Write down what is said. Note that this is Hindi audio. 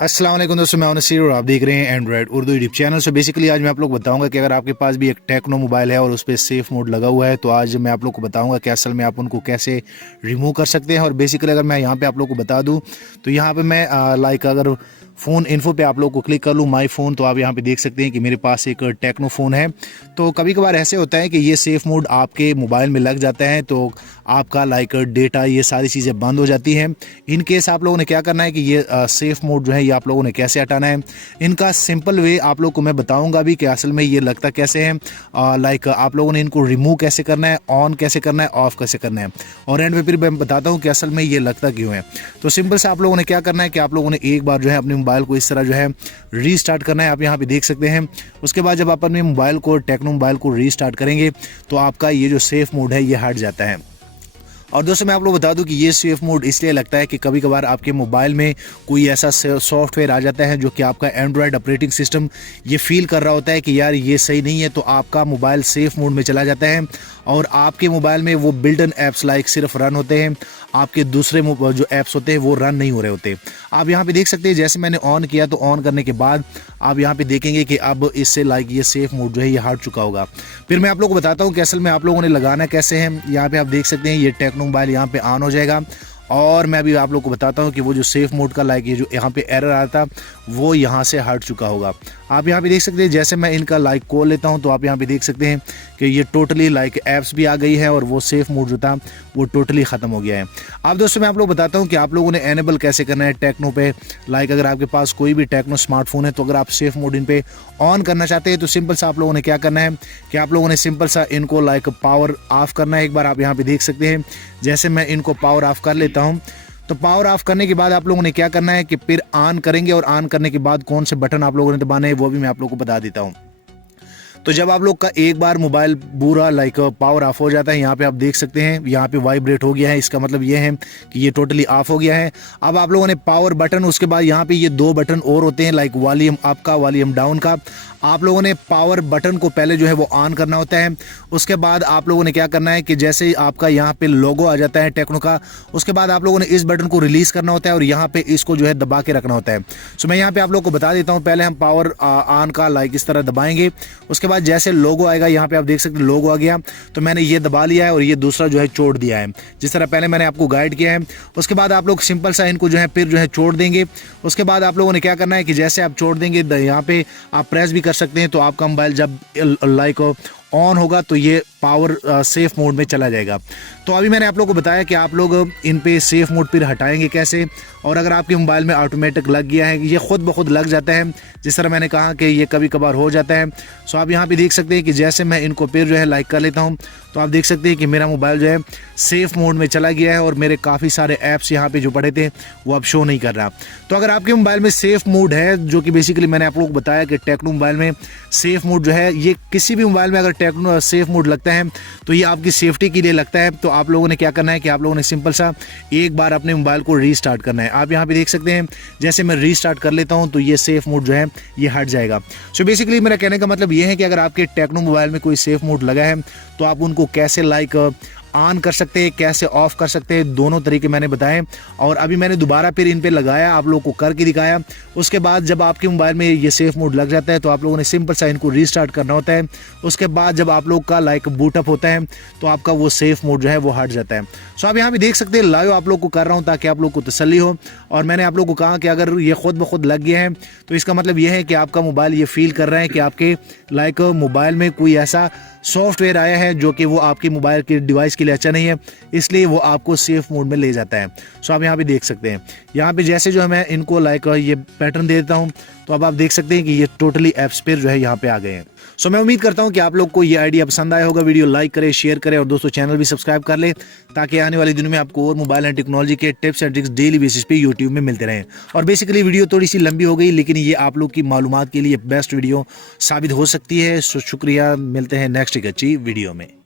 अस्सलाम वालेकुम दोस्तों, मैं नसीर और आप देख रहे हैं Android Urdu YouTube channel. So basically आज मैं आप लोग बताऊंगा कि अगर आपके पास भी एक टेक्नो मोबाइल है और उस पर सेफ मोड लगा हुआ है तो आज मैं आप लोग को बताऊंगा कि असल में आप उनको कैसे रिमूव कर सकते हैं। और बेसिकली अगर मैं यहाँ पे आप लोग को बता दूँ तो यहाँ पे मैं अगर फ़ोन इन्फो पे आप लोग को क्लिक कर लूँ माई फ़ोन, तो आप यहाँ पे देख सकते हैं कि मेरे पास एक टेक्नो फ़ोन है। तो कभी कभार ऐसे होता है कि ये सेफ़ मोड आपके मोबाइल में लग जाता है तो आपका डेटा ये सारी चीज़ें बंद हो जाती हैं। इन केस आप लोगों ने क्या करना है कि ये सेफ़ मोड जो है ये आप लोगों ने कैसे हटाना है, इनका सिंपल वे आप लोग को मैं बताऊंगा भी कि असल में ये लगता कैसे है। आप लोगों ने इनको रिमूव कैसे करना है, ऑन कैसे करना है, ऑफ़ कैसे करना है, और एंड में फिर मैं बताता हूँ कि असल में ये लगता क्यों है। तो सिंपल से आप लोगों ने क्या करना है कि आप लोगों ने एक बार जो है अपने मोबाइल को इस तरह जो है रीस्टार्ट करना है। आप यहाँ पे देख सकते हैं। उसके बाद जब आप अपने मोबाइल को टेक्नो मोबाइल को रीस्टार्ट करेंगे तो आपका ये जो सेफ मोड है ये हट जाता है। और दोस्तों मैं आप लोग बता दूं कि ये सेफ मोड इसलिए लगता है कि कभी कभार आपके मोबाइल में कोई ऐसा सॉफ्टवेयर आ जाता है जो कि आपका एंड्रॉयड ऑपरेटिंग सिस्टम ये फील कर रहा होता है कि यार ये सही नहीं है, तो आपका मोबाइल सेफ मोड में चला जाता है और आपके मोबाइल में वो बिल्ट इन ऐप्स सिर्फ रन होते हैं, आपके दूसरे जो ऐप्स होते हैं वो रन नहीं हो रहे होते। आप यहाँ पे देख सकते हैं जैसे मैंने ऑन किया तो ऑन करने के बाद आप यहाँ पे देखेंगे कि अब इससे ये सेफ मोड जो है ये हट चुका होगा। फिर मैं आप लोगों को बताता हूँ कि असल में आप लोगों ने लगाना कैसे है। यहाँ पे आप देख सकते हैं ये टेक्नो मोबाइल यहाँ पे ऑन हो जाएगा और मैं अभी आप लोग को बताता हूँ कि वो जो सेफ मोड का ये जो यहाँ पे एरर आया था वो यहाँ से हट चुका होगा। आप यहाँ पे देख सकते हैं जैसे मैं इनका खोल लेता हूँ तो आप यहाँ पे देख सकते हैं कि ये टोटली ऐप्स भी आ गई है और वो सेफ मोड जो था वो टोटली ख़त्म हो गया है। अब दोस्तों मैं आप लोग बताता हूँ कि आप लोगों ने एनेबल कैसे करना है टेक्नो पे। अगर आपके पास कोई भी टेक्नो स्मार्टफोन है तो अगर आप सेफ मोड इन पे ऑन करना चाहते हैं तो सिंपल सा आप लोगों ने क्या करना है कि आप लोगों ने सिंपल सा इनको पावर ऑफ करना है। एक बार आप यहाँ पे देख सकते हैं जैसे मैं इनको पावर ऑफ कर लेता हूँ तो पावर ऑफ करने के बाद आप लोगों ने क्या करना है कि फिर ऑन करेंगे और ऑन करने के बाद कौन से बटन आप लोगों ने दबाने हैं वो भी मैं आप लोगों को बता देता हूँ। तो जब आप लोग का एक बार मोबाइल पूरा पावर ऑफ हो जाता है, यहाँ पे आप देख सकते हैं यहाँ पे वाइब्रेट हो गया है, इसका मतलब ये है कि ये टोटली ऑफ हो गया है। अब आप लोगों ने पावर बटन, उसके बाद यहाँ पे ये दो बटन और होते हैं वॉल्यूम अप का, वॉल्यूम डाउन का। आप लोगों ने पावर बटन को पहले जो है वो ऑन करना होता है। उसके बाद आप लोगों ने क्या करना है कि जैसे ही आपका यहाँ पे लोगो आ जाता है टेक्नो का, उसके बाद आप लोगों ने इस बटन को रिलीज करना होता है और यहाँ पे इसको जो है दबा के रखना होता है। सो मैं यहाँ पे आप लोग को बता देता हूँ। पहले हम पावर ऑन का इस तरह दबाएंगे, उसके बाद जैसे लोगो आएगा यहाँ पे आप देख सकते हैं लोगो आ गया, तो मैंने ये दबा लिया है और ये दूसरा जो है छोड़ दिया है जिस तरह पहले मैंने आपको गाइड किया है। उसके बाद आप लोग सिंपल सा इनको जो है फिर जो है छोड़ देंगे। उसके बाद आप लोगों ने क्या करना है कि जैसे आप छोड़ देंगे यहाँ पे आप प्रेस भी कर सकते हैं, तो आपका मोबाइल जब ऑन होगा तो ये पावर सेफ मोड में चला जाएगा। तो अभी मैंने आप लोगों को बताया कि आप लोग इन पे सेफ मोड फिर हटाएंगे कैसे। और अगर आपके मोबाइल में ऑटोमेटिक लग गया है, ये खुद ब खुद लग जाता है, जिस तरह मैंने कहा कि ये कभी कभार हो जाता है। सो आप यहाँ पे देख सकते हैं कि जैसे मैं इनको फिर जो है कर लेता हूँ तो आप देख सकते हैं कि मेरा मोबाइल जो है सेफ मोड में चला गया है और मेरे काफ़ी सारे ऐप्स यहाँ पे जो पड़े थे वो अब शो नहीं कर रहा। तो अगर आपके मोबाइल में सेफ मोड है, जो कि बेसिकली मैंने आप लोगों को बताया कि टेक्नो मोबाइल में सेफ मोड जो है, ये किसी भी मोबाइल में अगर टेक्नो सेफ मोड लगता है तो ये आपकी सेफ्टी के लिए लगता है। तो आप लोगों ने क्या करना है कि आप लोगों ने सिंपल सा एक बार अपने मोबाइल को रीस्टार्ट करना है। आप यहाँ पे देख सकते हैं जैसे मैं रीस्टार्ट कर लेता हूँ तो ये सेफ मोड जो है ये हट जाएगा। सो बेसिकली मेरा कहने का मतलब ये है कि अगर आपके टेक्नो मोबाइल में कोई सेफ मोड लगा है तो आप उनको कैसे ऑन कर सकते हैं, कैसे ऑफ कर सकते हैं, दोनों तरीके मैंने बताए। और अभी मैंने दोबारा फिर इन पे लगाया, आप लोगों को करके दिखाया। उसके बाद जब आपके मोबाइल में ये सेफ मोड लग जाता है तो आप लोगों ने सिंपल सा इनको रीस्टार्ट करना होता है। उसके बाद जब आप लोग का बूटअप होता है तो आपका वो सेफ मोड जो है वो हट जाता है। सो आप यहाँ पे देख सकते हैं लाइव आप लोग को कर रहा हूँ ताकि आप लोग को तसल्ली हो। और मैंने आप लोग को कहा कि अगर ये खुद ब खुद लग गया है तो इसका मतलब ये है कि आपका मोबाइल ये फील कर रहा है कि आपके मोबाइल में कोई ऐसा सॉफ्टवेयर आया है जो कि वो आपके मोबाइल के डिवाइस के लिए अच्छा नहीं है, इसलिए वो आपको सेफ मोड में ले जाता है। सो आप यहाँ पे देख सकते हैं, यहाँ पे जैसे जो है मैं इनको ये पैटर्न दे देता हूँ तो अब आप देख सकते हैं कि ये टोटली ऐप्स पर जो है यहाँ पे आ गए हैं। सो मैं उम्मीद करता हूँ कि आप लोग को ये आइडिया पसंद आया होगा। वीडियो लाइक करें, शेयर करें और दोस्तों चैनल भी सब्सक्राइब कर लें ताकि आने वाले दिनों में आपको और मोबाइल एंड टेक्नोलॉजी के tips and tricks daily basis पे यूट्यूब में मिलते रहें। और बेसिकली वीडियो थोड़ी सी लंबी हो गई लेकिन ये आप लोग की मालूमात के लिए बेस्ट वीडियो साबित हो सकती है। सो शुक्रिया, मिलते हैं नेक्स्ट एक अच्छी वीडियो में।